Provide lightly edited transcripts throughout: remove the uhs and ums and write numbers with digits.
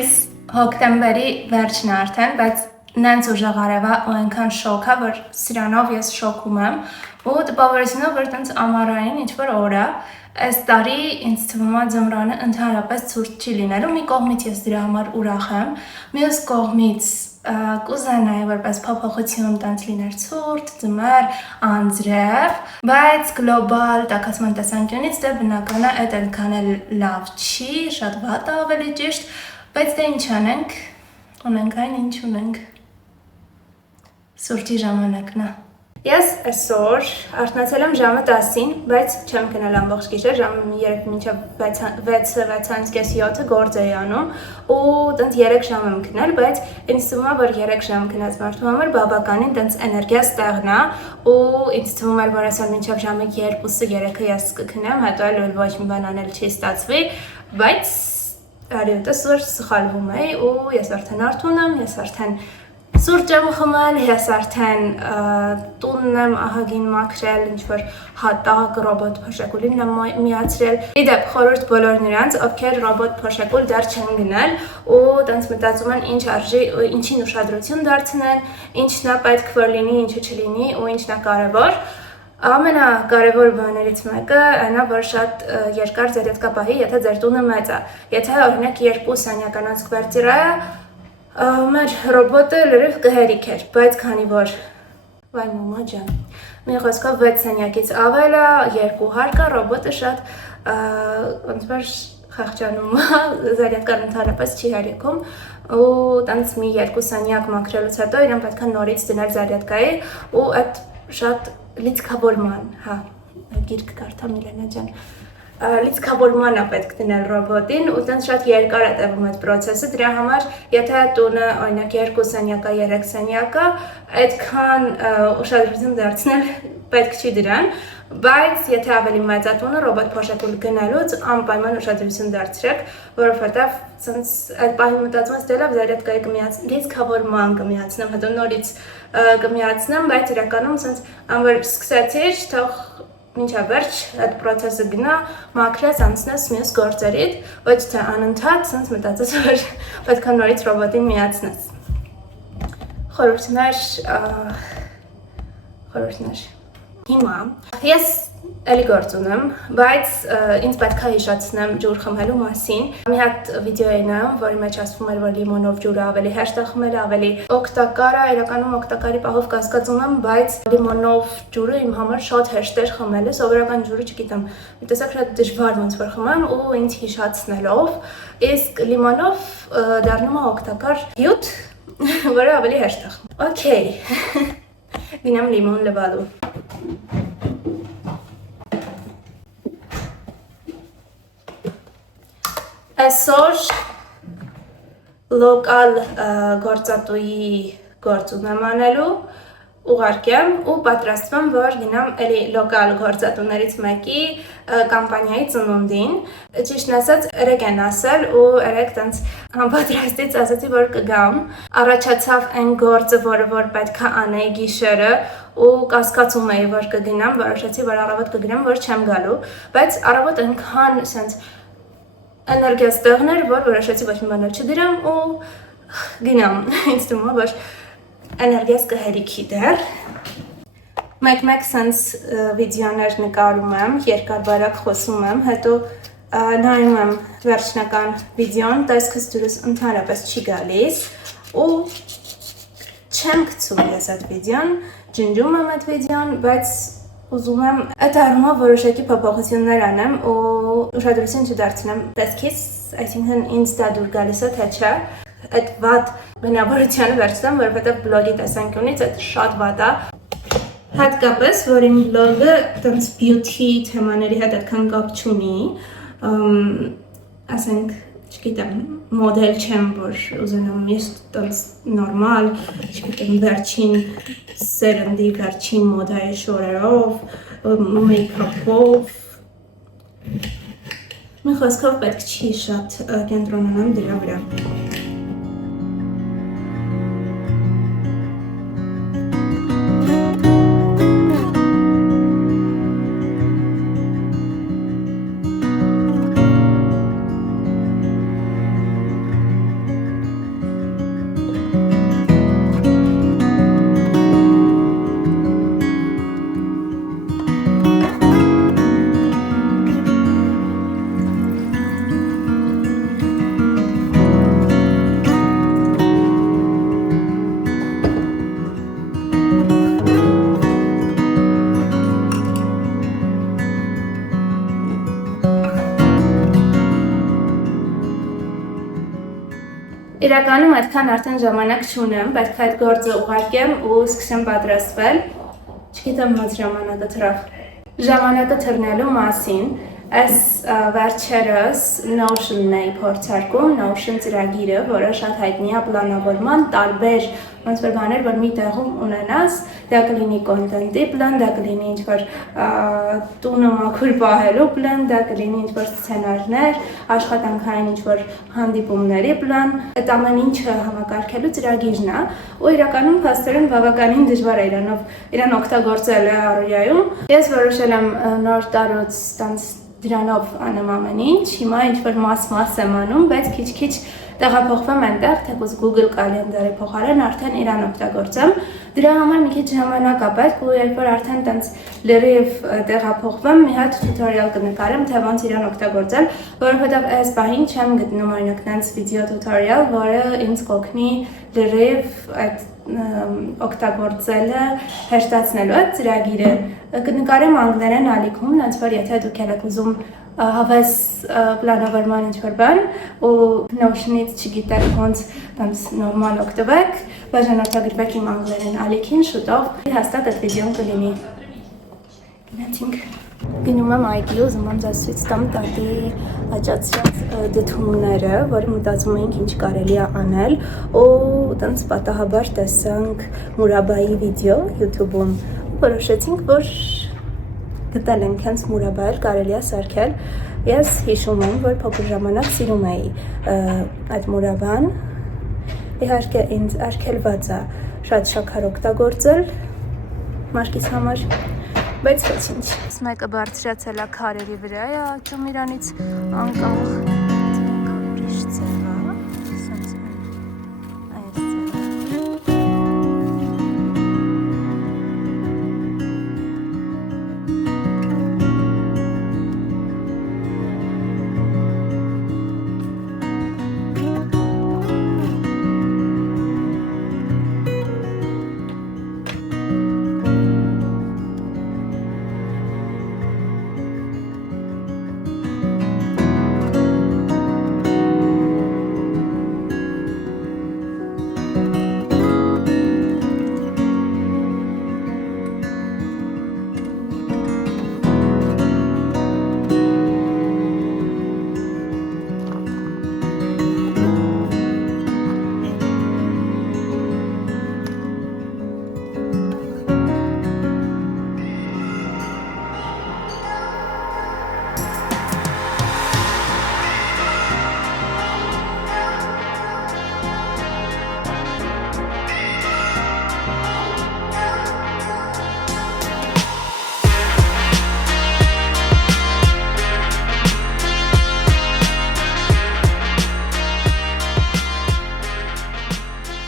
Նորից հոկտեմբերի վերջն է արդեն, բայց նենց ուժեղ արևա ու այնքան շոկ է, որ սրանով ես շոկում եմ ու տպավորությունով, որ տենց ամառային ինչ-որ օր է, այս տարի ինձ թվում է ձմռանը ընդհանրապես ցուրտ չի լինելու, մի կողմից ես դրա համար ուրախ եմ, մյուս կողմից կուզենայի, որպես փոփոխություն տենց լիներ ցուրտ, ձմեռ, անձրև, բայց գլոբալ տաքացման տեսանկյունից դե բնական է այդ այնքան էլ լավ չի, շատ վատ է ավելի ճիշտ, բայց դե ինչ անենք, ունենք այն ինչ ունենք, սուրճի ժամանակն է։ Ես այսօր արթնացել եմ ժամը 10-ին, բայց չեմ գնալ ամբողջ գիշեր, ժամը 6:30-7 գործ էի անում ու տենց 3 ժամ եմ գնել, բայց ինձ թվում է, որ 3 ժամ գնած մարդու համար բավականին տենց էներգիա ստեղն է ու ինձ թվում էր, որ այսօր մինչև ժամը 2-3-ը ես կգնեմ, հետո էլ ոչ մի բան անել չի ստացվի, բայց արիոտս որ սխալվում էի ու ես արդեն արթուն եմ, ես արդեն սուրճ եմ խմել, ես արդեն տունն եմ ահագին մաքրել, ինչ-որ հատակ, ռոբոտ փոշեկուլին եմ միացրել։ Իդեպ, խորհուրդ բոլոր նրանց, ովքեր ռոբոտ փոշեկուլ դեռ չեն գնել ու տենց մտածում են ինչ արժի, ինչին ուշադրություն դարձնեն, ինչն է պետք որ լինի, ինչը չլինի ու ինչն է կարևոր։ Ամենակարևոր բաներից մեկը այն է, որ շատ երկար ձերյատկա պահի, եթե ձեր տունը մեծ է։ Եթե օրինակ 2 սենյականոց կվարտիրա է, մեր ռոբոտը լրիվ կհերիք էր, բայց քանի որ վայ մամա ջան, մի խոսքով 6 սենյակից ավել է, 2 հարկ է, ռոբոտը շատ ոնց որ խղճանում է, զարյատկան ընդհանրապես չի հերիքում ու տենց մի 2 սենյակ մաքրելուց հետո իրեն պետք է նորից դնել զարյատկայի ու այդ շատ լիցքավորման, գիրք կարդա Միլենա ջան, լիցքավորման է պետք դնել ռոբոտին ու տենց շատ երկար է տևում այդ պրոցեսը, դրա համար եթե տունը օրինակ 2 սենյակա, 3 սենյակա, այդքան ուշադրություն դարձնել պետք չի դրան, բայց եթե ավելի մեծ է տունը ռոբոտ փոշեկուլ գնելուց անպայման ուշադրություն դարձրեք, որովհետև ցենց այդ պահին մտածում ես դե լավ զարյատկայի կմիացնեմ, լիցքավորման կմիացնեմ, հետո նորից կմիացնեմ, բայց իրականում ցենց անվեր սկսեցիր, թող մինչև վերջ այդ պրոցեսը գնա, մաքրես, անցնես մյուս գործերիդ, ոչ թե անընդհատ ցենց մտածես, որ պետք է նորից ռոբոտին միացնես։ Խորհուրդներ։ Հիմա ես էլի գործ ունեմ, բայց ինձ պետք է հիշեցնեմ ջուր խմելու մասին։ Մի հատ վիդեո էի նայում, որի մեջ ասվում էր, որ լիմոնով ջուրը ավելի հեշտ է խմելը, ավելի օգտակար է, իրականում օգտակարի պահով կասկածում եմ, բայց լիմոնով ջուրը իմ համար շատ հեշտ էր խմելը, սովորական ջուրը չգիտեմ, մի տեսակ շատ դժվար ոնց որ խմեմ ու ինձ հիշացնելով, իսկ լիմոնով դառնում է օգտակար հյութ, որը ավելի հեշտ է խմել։ Okay, գնամ լիմոն լվալու։ Այսօր լոկալ գործատուի գործ ունեմ անելու, ուղարկեմ ու պատրաստվում, որ գնամ էլի լոկալ գործատուներից մեկի կամպանիայի ծնունդին։ Ճիշտն ասած, երեկ են ասել ու երեկ տենց համապատրաստից ասացի, որ կգամ։ Առաջացավ այն գործը, որ պետք է անեի գիշերը ու կասկածում էի, որ կգնամ, որոշեցի, որ առավոտ կգնամ, որ չեմ գալու, բայց առավոտ այնքան սենց էներգիա ստեղներ, որ որոշեցի ոչ մի բան չդրեմ ու գնամ, ինձ թվում է, որ էներգիաս կհերիքի դեռ։ Մեկ-մեկ սենց վիդեոներ նկարում եմ, երկար-բարակ խոսում եմ, հետո նայում եմ վերջնական վիդեոն, տեսքս դուրս ընդհանրապես չի գալիս ու չեմ գցում ես այդ վիդեոն, ջնջում եմ այդ վիդեոն, բայց ուզում եմ այդ առումով որոշակի փոփոխություններ անեմ ու ուշադրություն չդարձնեմ տեսքիս, այսինքն ինձ դա դուր գալիս է թե չէ, այդ վատ բնավորությունը վերցնեմ, որովհետև բլոգի տեսանկյունից այդ շատ վատ է։ Հատկապես, որ իմ բլոգը տենց beauty թեմաների հետ այդքան կապ չունի, ասենք, չգիտեմ, մոդել չեմ, որ ուզենամ ես տենց նորմալ, չգիտեմ, վերջին սերնդի, վերջին մոդայի շորերով, մեյքափով, մի խոսքով պետք չի շատ կենտրոնանամ դրա վրա։ Իրականում այդքան արդեն ժամանակ չունեմ, պետք է այդ գործը ուղարկեմ ու սկսեմ պատրաստվել։ Չգիտեմ ոնց ժամանակը թռավ։ Ժամանակը թռնելու մասին այս վերջերս Notion-ն էի փորձարկում, Notion ծրագիրը, որը շատ հայտնի է պլանավորման տարբեր ոնց որ բաներ, որ մի տեղում ունենաս, դա կլինի կոնտենտի պլան, դա կլինի ինչ-որ տունը մաքուր պահելու պլան, դա կլինի ինչ-որ սցենարներ, աշխատանքային ինչ-որ հանդիպումների պլան, այդ ամեն ինչը համակարգելու ծրագիրն է, ու իրականում փաստորեն բավականին դժվար է իրան օգտագործել առօրյայում։ Ես որոշել եմ նոր տարուց դրանով անեմ ամեն ինչ, հիմա ինչ-որ մաս եմ անում, բայց քիչ-քիչ տեղափոխվեմ այնտեղ, թեկուզ Google կալենդարի փոխարեն արդեն իրան օգտագործեմ։ Դրա համար մի քիչ ժամանակ է պետք, ու երբ որ արդեն տենց լրիվ տեղափոխվեմ, մի հատ tutorial կնկարեմ, թե ոնց իրան օգտագործել, որովհետև այս պահին չեմ գտնում օրինակ տենց վիդեո tutorial, որը ինձ կօգնի լրիվ այդ օգտագործելը հեշտացնելու այդ ծրագիրը։ Կնկարեմ անգլերեն ալիքում, ոնց որ եթե դուք եք ուզում հավես պլանավորման ինչ-որ բան ու Notion-ից չգիտեք ոնց տենց նորմալ օգտվեք, բաժանորդագրվեք իմ անգլերեն ալիքին, շուտով հաստատ այդ վիդեոն կլինի։ Գնացինք։ Գնում եմ այգի, ուզում եմ ձեզ ցույց տամ տատի աճացրած դդումները, որը մտածում էինք ինչ կարելի է անել, ու տենց պատահաբար տեսանք Մուրաբայի վիդեո YouTube-ում, որոշեցինք, որ գտել ենք հենց Մուրաբայել կարելի է սարքել։ Ես հիշում եմ, որ փոքր ժամանակ սիրում էի այդ Մուրաբան, իհարկե ինձ արգելված է շատ շաքար օգտագործել մաշկիս համար, բայց ոչինչ։ Մեկը բարձրացել է քարերի վրա է աճում իրանից անկախ ուրիշ ձև է, սենց այս ձևը։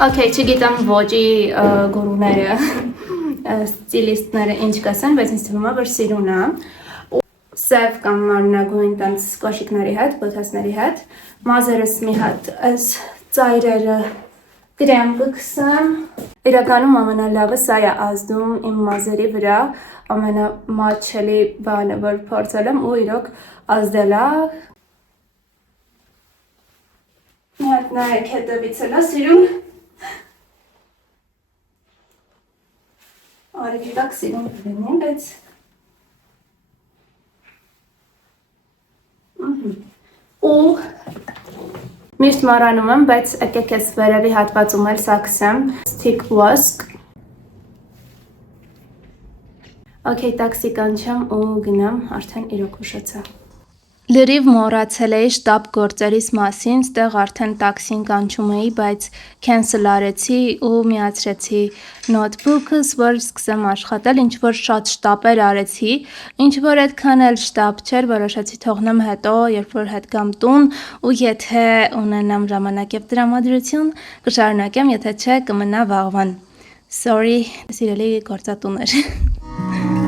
Okay, չգիտեմ ոճի գուրուները, ստիլիստները ինչ կասեն, բայց ինձ թվում է, որ սիրուն է։ Սև կամ մարմնագույն տենց կոշիկների հետ, բոթասների հետ, մազերս մի հատ այս ծայրերը կրեմ կքսեմ։ Իրականում ամենալավը սա է ազդում իմ մազերի վրա, ամենամատչելի բանը, որ փորձել եմ ու իրոք ազդել է։ Մի հատ նայեք հետևից էլ է սիրուն։ Արիքի տակ սիրում լինի, բայց ու միշտ մոռանում եմ, բայց եկեք ես վերևի հատվածում էլ սա քսեմ, Stick Wask։ Okay, տաքսի կանչեմ ու գնամ, արդեն իրոք ուշացա։ Լրիվ մոռացել էի շտապ գործերիս մասին, ստեղ արդեն տաքսին կանչում էի, բայց cancel արեցի ու միացրեցի նոթբուքս, որ սկսեմ աշխատել, ինչ որ շատ շտապեր արեցի, ինչ որ այդքան էլ շտապ չէր, որոշեցի թողնեմ հետո, երբ որ հետ գամ տուն, ու եթե ունենամ ժամանակ եւ տրամադրություն, կշարունակեմ, եթե չէ, կմնա վաղվան։ Sorry, սիրելի գործատուներ։